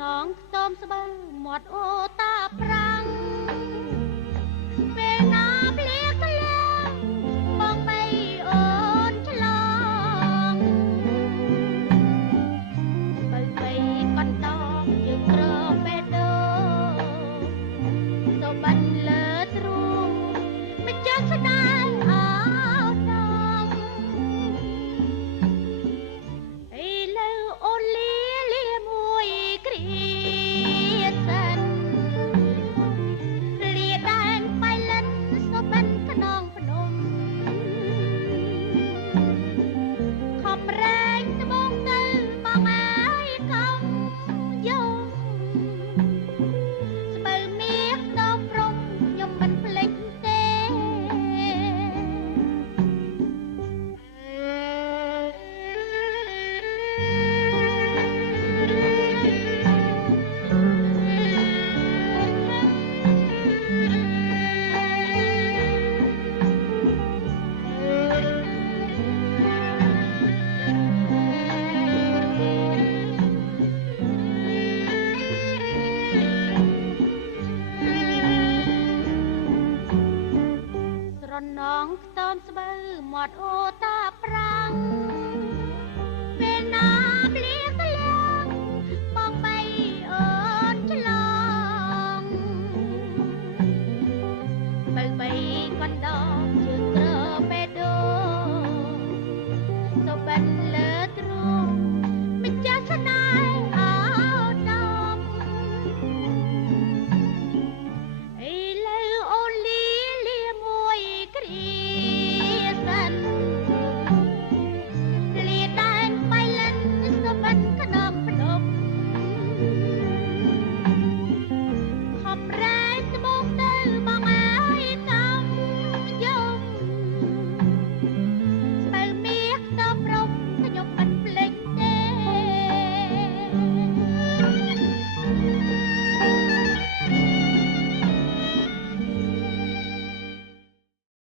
ណងខ្ទមស្បូវមាត់អូតាប្រាំងពេលណាភ្លៀកក្លងបងបីអូនឆ្លងបើបីកន្តងយើងក្របេះដូងសូបាត់លើទ្រូងមិនចាស់ស្ដាយអោនំឥឡូវអូនលាមួយគ្រាសិនលាដែនបៃលិនសូបិនខ្នងភ្នំខំរែងត្បូងទៅបងអើយកំយំស្បូវមាសដល់ព្រំខ្ញុំមិនភ្លេចទេស្រណងខ្ទមស្បូវមាត់អូ